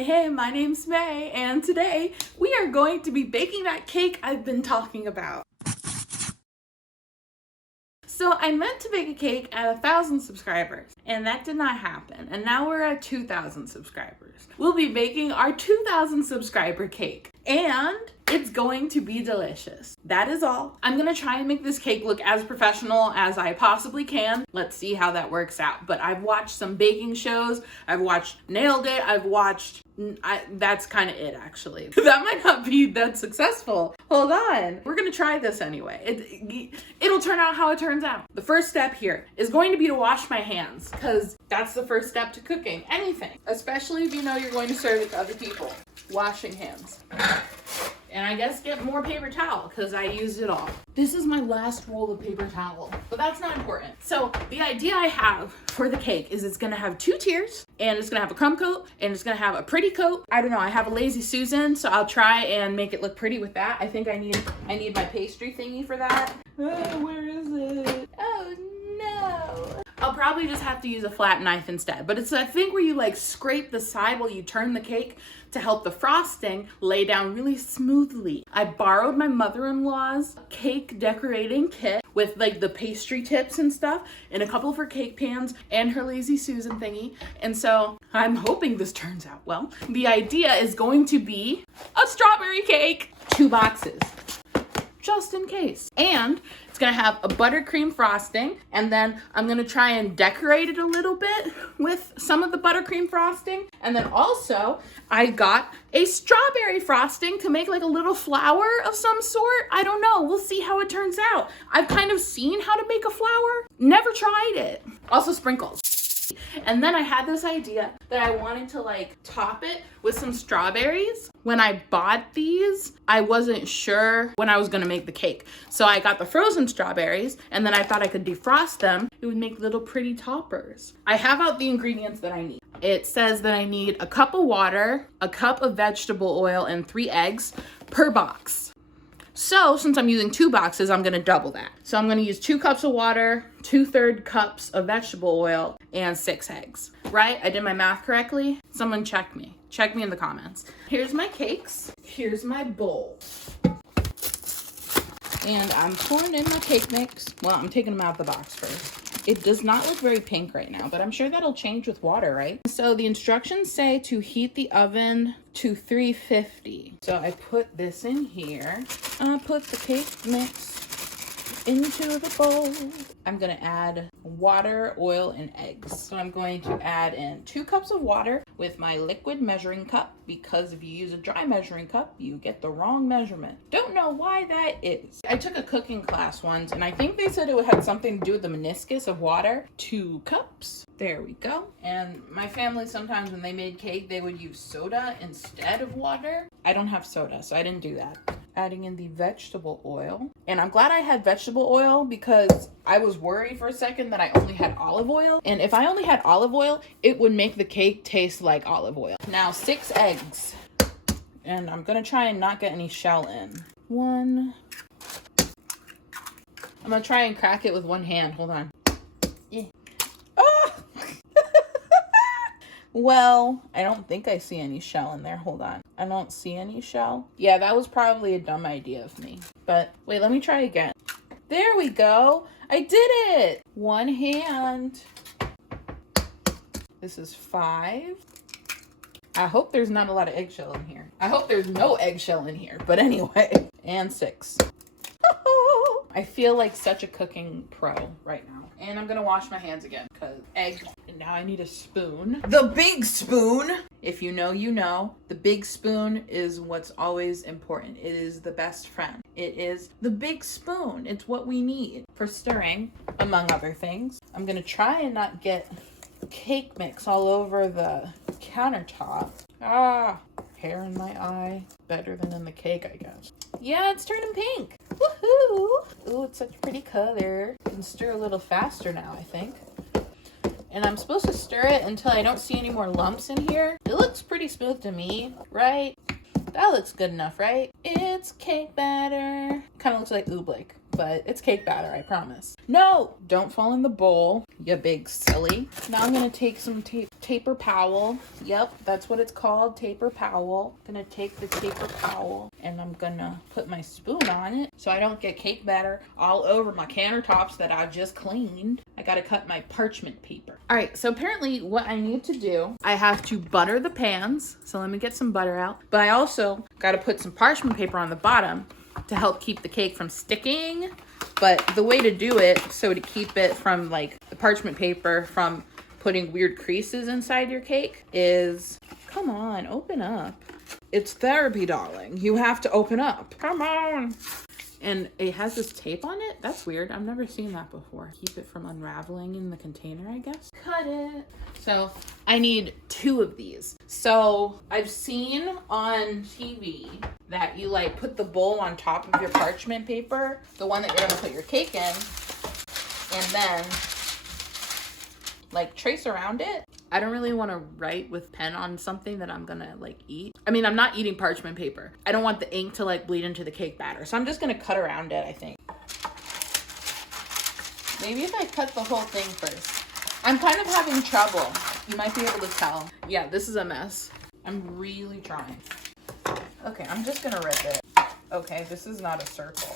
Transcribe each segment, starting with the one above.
Hey, my name's May, and today we are going to be baking that cake I've been talking about. So I meant to bake a cake at 1,000 subscribers, and that did not happen, and now we're at 2,000 subscribers. We'll be baking our 2,000 subscriber cake, and it's going to be delicious. That is all. I'm gonna try and make this cake look as professional as I possibly can. Let's see how that works out. But I've watched some baking shows. I've watched Nailed It. I've watched, that's kind of it actually. That might not be that successful. Hold on. We're gonna try this anyway. It'll turn out how it turns out. The first step here is going to be to wash my hands, because that's the first step to cooking anything, especially if you know you're going to serve it to other people. Washing hands. And I guess get more paper towel because I used it all. This is my last roll of paper towel, but that's not important. So the idea I have for the cake is it's gonna have 2 tiers, and it's gonna have a crumb coat, and it's gonna have a pretty coat. I don't know, I have a Lazy Susan, so I'll try and make it look pretty with that. I think I need my pastry thingy for that. Where is it? Oh no. I'll probably just have to use a flat knife instead, but it's that thing where you like scrape the side while you turn the cake to help the frosting lay down really smoothly. I borrowed my mother-in-law's cake decorating kit with like the pastry tips and stuff, and a couple of her cake pans and her Lazy Susan thingy, and so I'm hoping this turns out well. The idea is going to be a strawberry cake, 2 boxes, just in case. And it's gonna have a buttercream frosting, and then I'm gonna try and decorate it a little bit with some of the buttercream frosting. And then also I got a strawberry frosting to make like a little flower of some sort. I don't know, we'll see how it turns out. I've kind of seen how to make a flower, never tried it. Also sprinkles. And then I had this idea that I wanted to like top it with some strawberries. When I bought these, I wasn't sure when I was gonna make the cake. So I got the frozen strawberries, and then I thought I could defrost them. It would make little pretty toppers. I have out the ingredients that I need. It says that I need a cup of water, a cup of vegetable oil, and 3 eggs per box. So since I'm using 2 boxes, I'm gonna double that. So I'm gonna use 2 cups of water, 2/3 cups of vegetable oil, and 6 eggs. Right? I did my math correctly? Someone check me. Check me in the comments. Here's my cakes. Here's my bowl. And I'm pouring in my cake mix. Well, I'm taking them out of the box first. It does not look very pink right now, but I'm sure that'll change with water, right? So the instructions say to heat the oven to 350. So I put this in here. I put the cake mix into the bowl. I'm gonna add water, oil, and eggs. So I'm going to add in 2 cups of water with my liquid measuring cup, because if you use a dry measuring cup, you get the wrong measurement. Don't know why that is. I took a cooking class once, and I think they said it had something to do with the meniscus of water. 2 cups. There we go. And my family, sometimes when they made cake, they would use soda instead of water. I don't have soda, so I didn't do that. Adding in the vegetable oil. And I'm glad I had vegetable oil, because I was worried for a second that I only had olive oil. And if I only had olive oil, it would make the cake taste like olive oil. Now 6 eggs. And I'm gonna try and not get any shell in. 1. I'm gonna try and crack it with 1 hand. Hold on. Yeah. Oh! Well, I don't think I see any shell in there. Hold on. I don't see any shell. Yeah, that was probably a dumb idea of me. But wait, let me try again. There we go. I did it. 1 hand. This is 5. I hope there's not a lot of eggshell in here. I hope there's no eggshell in here. But anyway. And 6. I feel like such a cooking pro right now. And I'm gonna wash my hands again, because egg. And now I need a spoon. The big spoon! If you know, you know. The big spoon is what's always important. It is the best friend. It is the big spoon. It's what we need for stirring, among other things. I'm gonna try and not get cake mix all over the countertop. Hair in my eye. Better than in the cake, I guess. Yeah, it's turning pink. Woohoo! Ooh, it's such a pretty color. I can stir a little faster now, I think. And I'm supposed to stir it until I don't see any more lumps in here. It looks pretty smooth to me, right? That looks good enough, right? It's cake batter. Kind of looks like oobleck, but it's cake batter, I promise. No! Don't fall in the bowl. you big silly. Now I'm gonna take some Taper Powell. Yep, that's what it's called, Taper Powell. I'm gonna take the Taper Powell and I'm gonna put my spoon on it so I don't get cake batter all over my countertops that I just cleaned. I gotta cut my parchment paper. All right, so apparently what I need to do, I have to butter the pans. So let me get some butter out. But I also gotta put some parchment paper on the bottom to help keep the cake from sticking. But the way to do it, so to keep it from like the parchment paper from putting weird creases inside your cake is, come on, open up. It's therapy, darling. You have to open up. Come on. And it has this tape on it. That's weird. I've never seen that before. Keep it from unraveling in the container, I guess. Cut it. So I need 2 of these. So I've seen on TV that you like put the bowl on top of your parchment paper, the one that you're gonna put your cake in, and then like trace around it. I don't really want to write with pen on something that I'm gonna like eat. I mean, I'm not eating parchment paper. I don't want the ink to like bleed into the cake batter. So I'm just gonna cut around it, I think. Maybe if I cut the whole thing first. I'm kind of having trouble. You might be able to tell. Yeah, this is a mess. I'm really trying. Okay, I'm just gonna rip it. Okay, this is not a circle.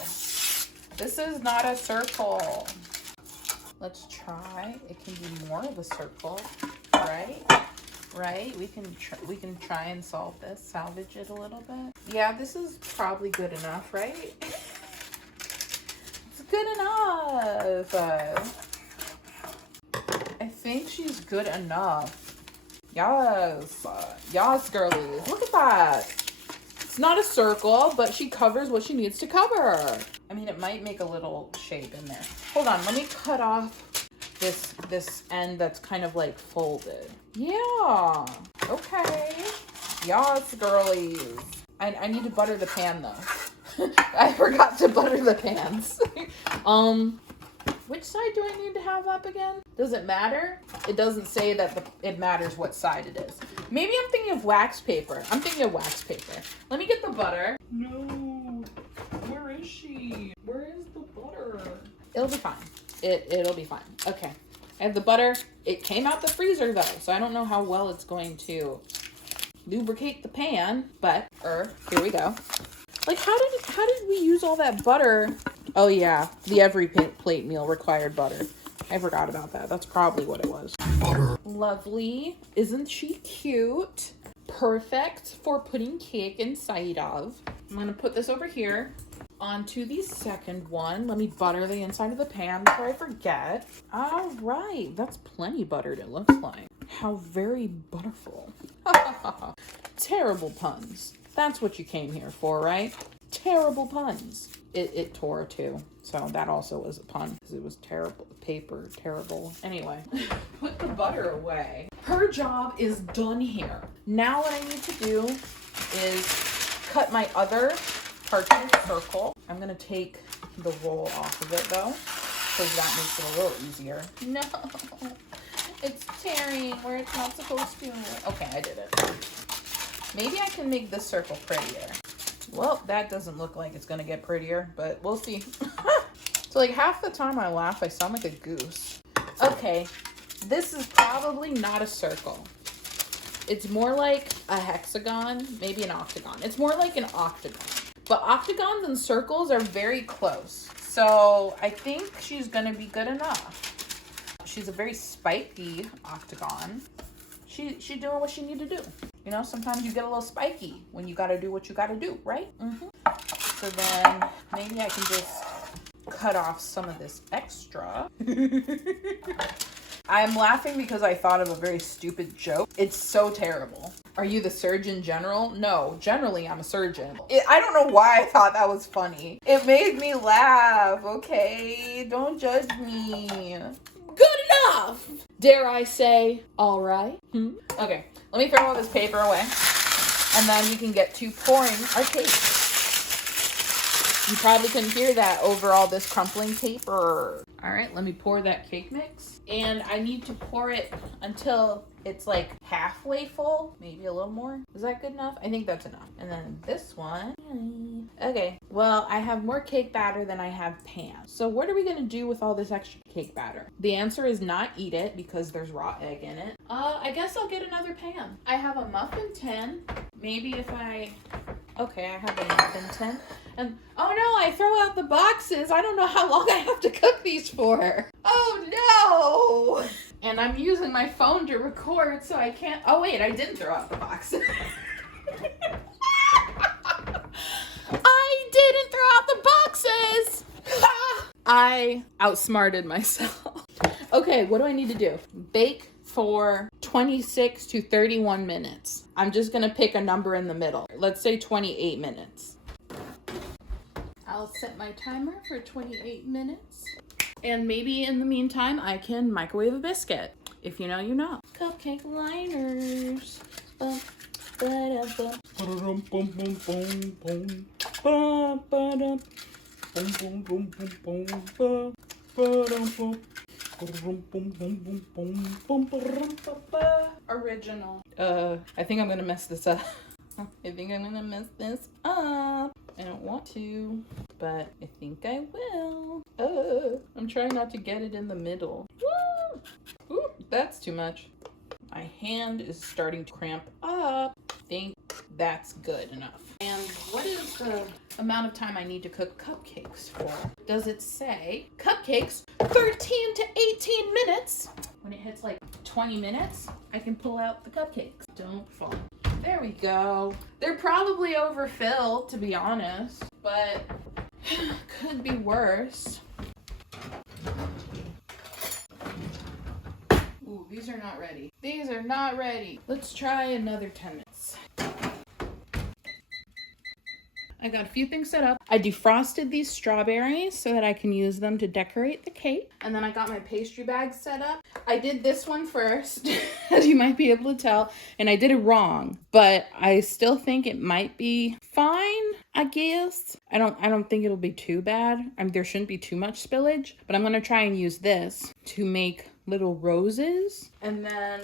This is not a circle. Let's try. It can be more of a circle, right? Right? We can try and solve this, salvage it a little bit. Yeah, this is probably good enough, right? It's good enough. I think she's good enough. Yes. Yes, girlies. Look at that. It's not a circle, but she covers what she needs to cover. I mean, it might make a little shape in there. Hold on, let me cut off this end that's kind of like folded. Yeah, okay. Yes, girlies. I need to butter the pan though. I forgot to butter the pans. Which side do I need to have up again? Does it matter? It doesn't say that it matters what side it is. Maybe I'm thinking of wax paper. I'm thinking of wax paper. Let me get the butter. No, where is she? Where is the butter? It'll be fine. It'll be fine. Okay, I have the butter. It came out the freezer though, so I don't know how well it's going to lubricate the pan, but here we go. Like, how did we use all that butter? Oh yeah, the every plate meal required butter. I forgot about that. That's probably what it was. Butter. Lovely. Isn't she cute? Perfect for putting cake inside of. I'm gonna put this over here onto the second one. Let me butter the inside of the pan before I forget. All right, that's plenty buttered, it looks like. How very butterful. Terrible puns. That's what you came here for, right? Terrible puns. It tore too, so that also was a pun because it was terrible. Paper, terrible. Anyway, put the butter away. Her job is done here. Now what I need to do is cut my other parchment circle. I'm gonna take the roll off of it though, because that makes it a little easier. No, it's tearing where it's not supposed to. Okay, I did it. Maybe I can make this circle prettier. Well, that doesn't look like it's gonna get prettier, but we'll see. So like half the time I laugh, I sound like a goose. Okay, this is probably not a circle. It's more like a hexagon, maybe an octagon. It's more like an octagon. But octagons and circles are very close. So I think she's gonna be good enough. She's a very spiky octagon. She's doing what she need to do. You know, sometimes you get a little spiky when you gotta do what you gotta do, right? So then maybe I can just cut off some of this extra. I'm laughing because I thought of a very stupid joke. It's so terrible. Are you the Surgeon General? No, generally I'm a surgeon. I don't know why I thought that was funny. It made me laugh, okay? Don't judge me. Good enough! Dare I say, all right? Okay, let me throw all this paper away. And then we can get to pouring our cake. You probably couldn't hear that over all this crumpling paper. All right, let me pour that cake mix. And I need to pour it until it's like halfway full, maybe a little more. Is that good enough? I think that's enough. And then this one. Okay, well, I have more cake batter than I have pan. So what are we gonna do with all this extra cake batter? The answer is not eat it because there's raw egg in it. I guess I'll get another pan. I have a muffin tin. Maybe if okay, I have a muffin tin. And oh no, I throw out the boxes. I don't know how long I have to cook these for. Oh no! And I'm using my phone to record, so I can't. Oh wait, I didn't throw out the boxes. I didn't throw out the boxes. I outsmarted myself. Okay, what do I need to do? Bake for 26 to 31 minutes. I'm just gonna pick a number in the middle. Let's say 28 minutes. I'll set my timer for 28 minutes. And maybe in the meantime, I can microwave a biscuit. If you know, you know. Cupcake liners. Original. I think I'm gonna mess this up. I think I'm gonna mess this up. I don't want to, but I think I will. I'm trying not to get it in the middle. Woo! Ooh, that's too much. My hand is starting to cramp up. I think that's good enough. And what is the amount of time I need to cook cupcakes for? Does it say cupcakes 13 to 18 minutes? When it hits like 20 minutes, I can pull out the cupcakes. Don't fall. There we go. They're probably overfilled, to be honest, but could be worse. Ooh, these are not ready. These are not ready. Let's try another 10 minutes. I got a few things set up. I defrosted these strawberries so that I can use them to decorate the cake. And then I got my pastry bag set up. I did this one first, as you might be able to tell, and I did it wrong, but I still think it might be fine, I guess. I don't think it'll be too bad. There shouldn't be too much spillage, but I'm gonna try and use this to make little roses. And then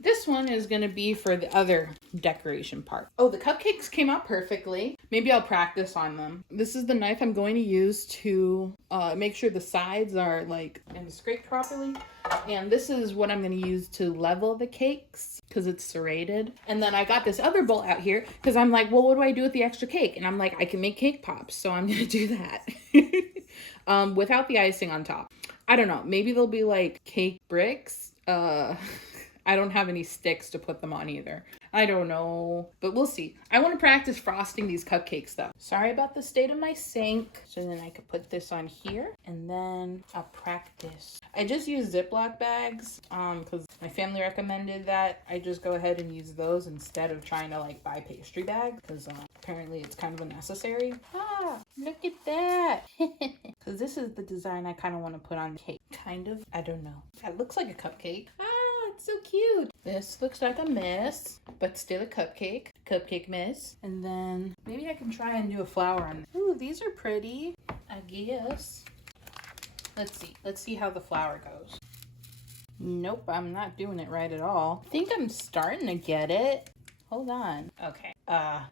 this one is gonna be for the other decoration part. Oh, the cupcakes came out perfectly. Maybe I'll practice on them. This is the knife I'm going to use to make sure the sides are like scraped properly. And this is what I'm going to use to level the cakes because it's serrated. And then I got this other bowl out here because I'm like, well, what do I do with the extra cake? And I'm like, I can make cake pops. So I'm going to do that without the icing on top. I don't know. Maybe they'll be like cake bricks. I don't have any sticks to put them on either. I don't know, but we'll see. I want to practice frosting these cupcakes though. Sorry about the state of my sink. So then I could put this on here and then I'll practice. I just use Ziploc bags because my family recommended that I just go ahead and use those instead of trying to like buy pastry bags because apparently it's kind of unnecessary. Ah, look at that. Because this is the design I kind of want to put on the cake. Kind of, I don't know. That looks like a cupcake. So cute. This looks like a mess, but still a cupcake. Cupcake mess. And then maybe I can try and do a flower on it. Ooh, these are pretty, I guess. Let's see. Let's see how the flower goes. Nope, I'm not doing it right at all. I think I'm starting to get it. Hold on. Okay.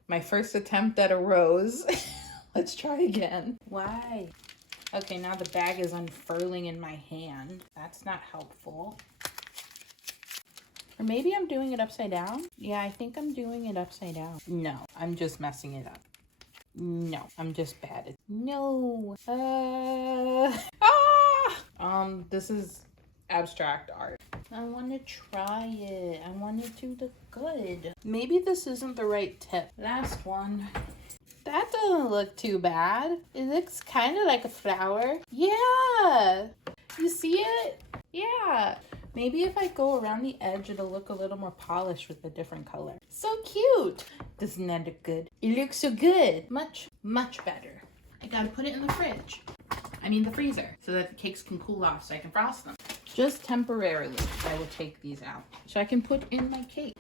My first attempt at a rose. Let's try again. Why? Okay, now the bag is unfurling in my hand. That's not helpful. Or maybe I'm doing it upside down? Yeah, I think I'm doing it upside down. No, I'm just messing it up. No, I'm just bad at no. This is abstract art. I want to try it. I want it to look good. Maybe this isn't the right tip. Last one. That doesn't look too bad. It looks kind of like a flower. Yeah. You see it? Yeah. Maybe if I go around the edge, it'll look a little more polished with a different color. So cute. Doesn't that look good? It looks so good. Much, much better. I gotta put it in the fridge. I mean the freezer, so that the cakes can cool off so I can frost them. Just temporarily, I will take these out so I can put in my cake.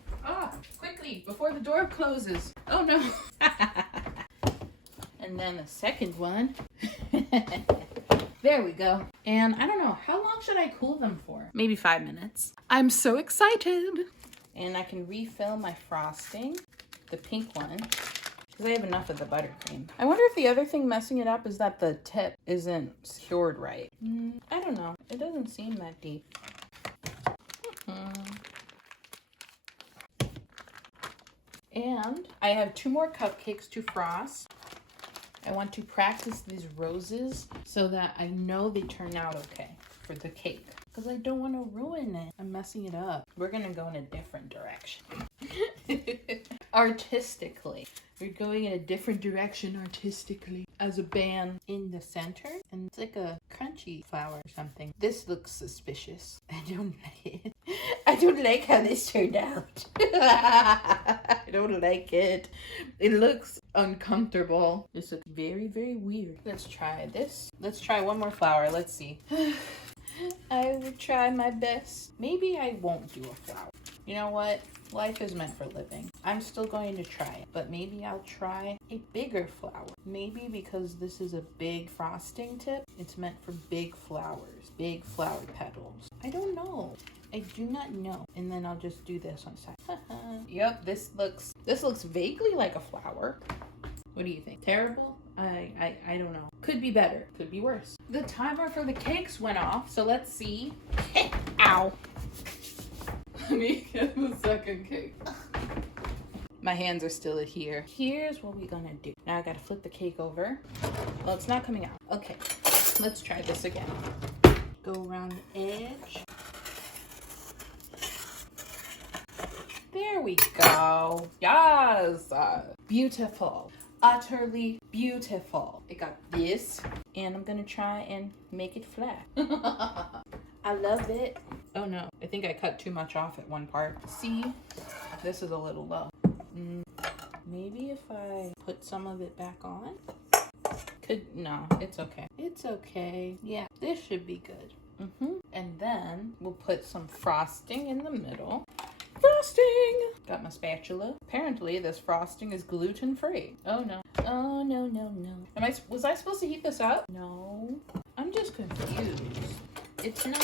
Quickly, before the door closes. Oh no. And then the second one. There we go. And I don't know, how long should I cool them for? Maybe 5 minutes. I'm so excited. And I can refill my frosting, the pink one, because I have enough of the buttercream. I wonder if the other thing messing it up is that the tip isn't secured right. I don't know. It doesn't seem that deep. And I have 2 more cupcakes to frost. I want to practice these roses so that I know they turn out okay for the cake. Because I don't want to ruin it. I'm messing it up. We're going to go in a different direction. Artistically. We're going in a different direction artistically. As a band in the center. And it's like a crunchy flower or something. This looks suspicious. I don't like it. I don't like how this turned out. I don't like it. It looks uncomfortable. This looks very, very weird. Let's try this. Let's try one more flower. Let's see. I will try my best. Maybe I won't do a flower. You know what? Life is meant for living. I'm still going to try it, but maybe I'll try a bigger flower. Maybe because this is a big frosting tip, it's meant for big flowers, big flower petals. I don't know. I do not know. And then I'll just do this on the side. Yep, this looks vaguely like a flower. What do you think? Terrible? I don't know. Could be better. Could be worse. The timer for the cakes went off, so let's see. Ow. Let me get the second cake. My hands are still here. Here's what we're gonna do. Now I gotta flip the cake over. Well, it's not coming out. Okay, let's try this again. Go around the edge. There we go. Yes. Beautiful. Utterly beautiful. I got this, and I'm gonna try and make it flat. I love it. Oh no, I think I cut too much off at one part. See, this is a little low. Maybe if I put some of it back on? No, it's okay. It's okay. Yeah, this should be good. And then we'll put some frosting in the middle. Frosting! Got my spatula. Apparently this frosting is gluten-free. Oh no. Oh no, no, no. Was I supposed to heat this up? No. I'm just confused. It's not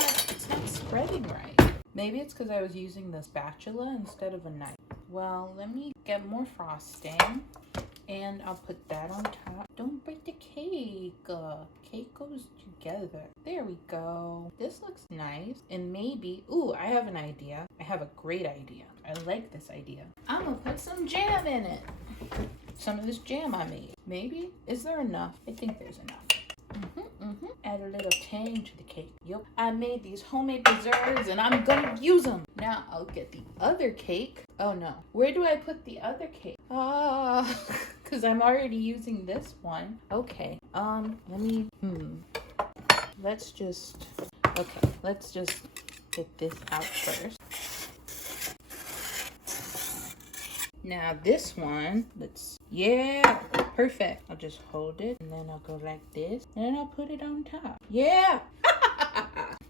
spreading right. Maybe it's because I was using the spatula instead of a knife. Well, let me get more frosting and I'll put that on top. Don't break the cake. Cake goes together. There we go. This looks nice. And maybe, ooh, I have an idea. I have a great idea. I like this idea. I'm gonna put some jam in it. Some of this jam I made. Maybe? Is there enough? I think there's enough. Add a little tang to the cake. Yep, I made these homemade preserves and I'm gonna use them. Now I'll get the other cake. Oh no, where do I put the other cake? Because I'm already using this one. Okay, let's just get this out first. Now this one, yeah, perfect. I'll just hold it and then I'll go like this and then I'll put it on top. Yeah.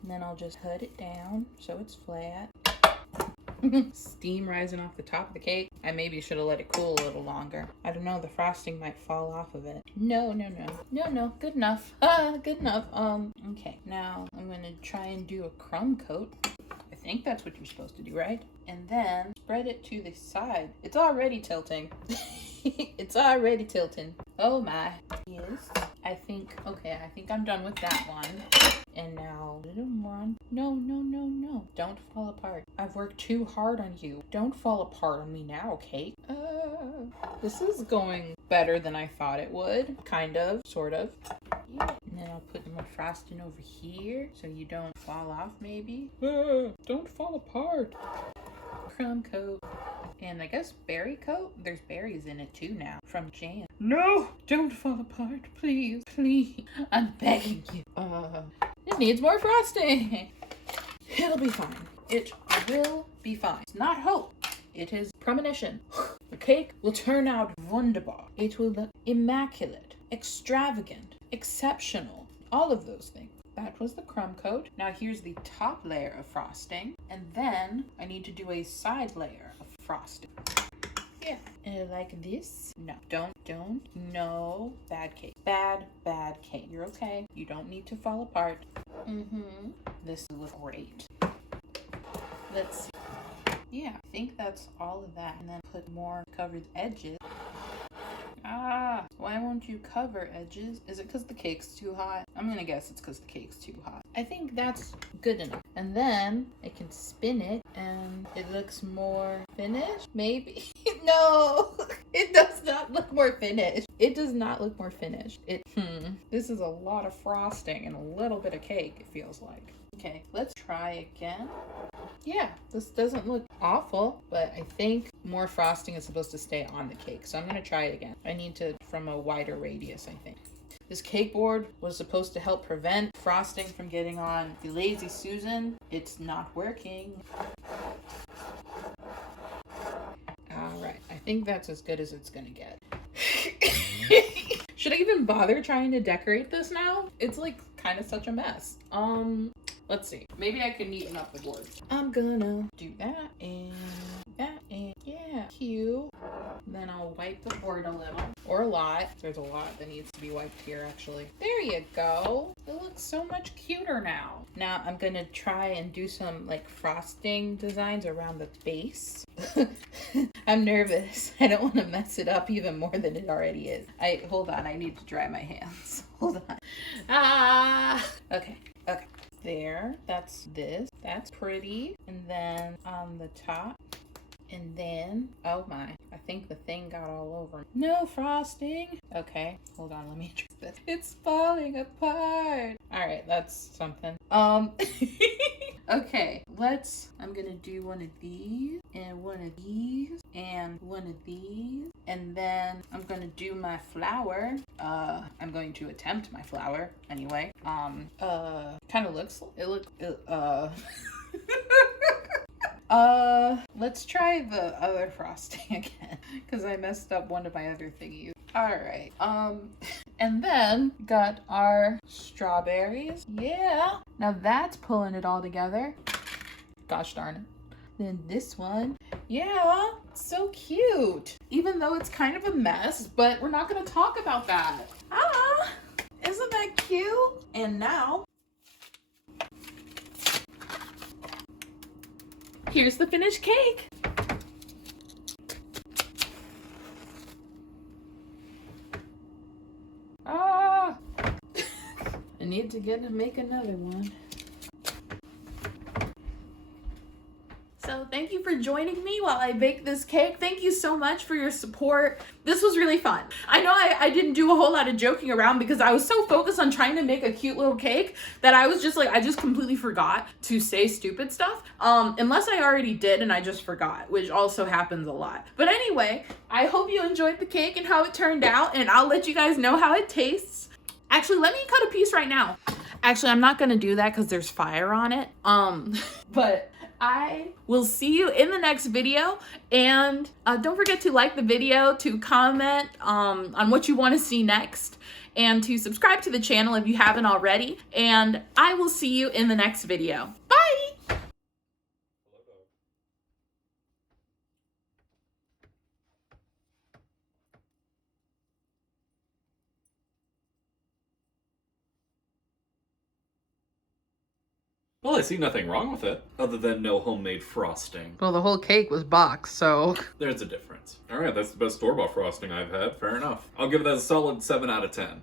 And then I'll just cut it down so it's flat. Steam rising off the top of the cake. I maybe should have let it cool a little longer. I don't know, the frosting might fall off of it. No, good enough. Good enough. Okay, now I'm gonna try and do a crumb coat. I think that's what you're supposed to do, right? And then spread it to the side. It's already tilting. It's already tilting. Oh my. Yes. I think I'm done with that one. And now, little more. No. Don't fall apart. I've worked too hard on you. Don't fall apart on me now, Kate. This is going better than I thought it would. Kind of, sort of. Yeah. And then I'll put more frosting over here so you don't fall off, maybe. Don't fall apart. Crumb coat. And I guess berry coat? There's berries in it too now from jam. No! Don't fall apart, please. Please. I'm begging you. It needs more frosting. It'll be fine. It will be fine. It's not hope. It is premonition. The cake will turn out wunderbar. It will look immaculate, extravagant, exceptional. All of those things. That was the crumb coat. Now here's the top layer of frosting. And then I need to do a side layer of frosting. Yeah. And like this? No, don't Don't. No. Bad cake. Bad cake. You're okay. You don't need to fall apart. This looks great. Let's see. Yeah, I think that's all of that. And then put more covered edges. Ah, why won't you cover edges? Is it because the cake's too hot? I'm gonna guess it's because the cake's too hot. I think that's good enough. And then I can spin it and it looks more finished, maybe? No, it does not look more finished. It does not look more finished. This is a lot of frosting and a little bit of cake, it feels like. Okay, let's try again. Yeah, this doesn't look awful, but I think more frosting is supposed to stay on the cake. So I'm gonna try it again. I need to from a wider radius, I think. This cake board was supposed to help prevent frosting from getting on the Lazy Susan. It's not working. All right, I think that's as good as it's gonna get. Should I even bother trying to decorate this now? It's like kind of such a mess. Let's see. Maybe I can neaten up the board. I'm gonna do that and yeah, cute. Then I'll wipe the board a little, or a lot. There's a lot that needs to be wiped here, actually. There you go. It looks so much cuter now. Now I'm gonna try and do some like frosting designs around the base. I'm nervous. I don't want to mess it up even more than it already is. Hold on. I need to dry my hands. Hold on. Okay. There, that's this. That's pretty. And then on the top. And then, oh my, I think the thing got all over. No frosting. Okay, hold on, let me try this. It's falling apart. All right, that's something. Okay, I'm gonna do one of these and one of these and one of these. And then I'm gonna do my flower. I'm going to attempt my flower anyway. Kind of looks, let's try the other frosting again because I messed up one of my other thingies. All right. And then got our strawberries. Yeah. Now that's pulling it all together. Gosh darn it. Then this one. Yeah, so cute. Even though it's kind of a mess, but we're not going to talk about that. Isn't that cute? And now here's the finished cake. I need to make another one. So thank you for joining me while I bake this cake. Thank you so much for your support. This was really fun. I know I didn't do a whole lot of joking around because I was so focused on trying to make a cute little cake that I was just like, I just completely forgot to say stupid stuff. Unless I already did and I just forgot, which also happens a lot. But anyway, I hope you enjoyed the cake and how it turned out, and I'll let you guys know how it tastes. Actually, let me cut a piece right now. Actually, I'm not gonna do that because there's fire on it. But I will see you in the next video, and don't forget to like the video, to comment on what you want to see next, and to subscribe to the channel if you haven't already, and I will see you in the next video. Bye! Well, I see nothing wrong with it, other than no homemade frosting. Well, the whole cake was boxed, so... There's a difference. Alright, that's the best store-bought frosting I've had. Fair enough. I'll give that a solid 7 out of 10.